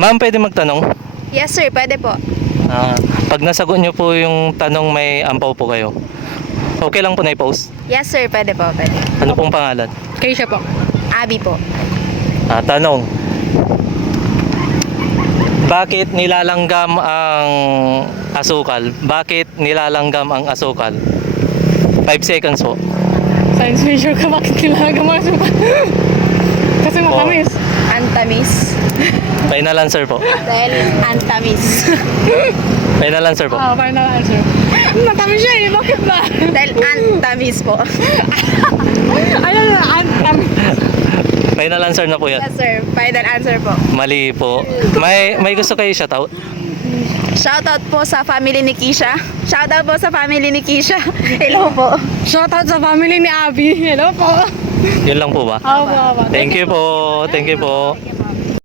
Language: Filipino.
Ma'am, pwede magtanong? Yes sir, pwede po. Pag nasagot nyo po yung tanong, may ampaw po kayo. Okay lang po na i-post? Yes sir, pwede po, pwede. Ano pong pangalan? Keisha po. Abby po. Tanong. Bakit nilalanggam ang asukal? Bakit nilalanggam ang asukal? 5 seconds po. Science major ka, bakit kailangan ka mga suka? Kasi matamis. Antamis. Final answer po. Dahil antamis. Final answer po. Final answer. Matamis siya eh, bakit ba? Dahil antamis po. Ayun na, Final answer na po yan. Yes sir, final answer po. Mali po. May gusto kayo shoutout? Shoutout po sa family ni Kisha. Shoutout po sa family ni Kisha. Hello po. Shoutout sa family ni Abby. Hello po. Yun lang po ba? Ako po. Thank you po. Thank you po.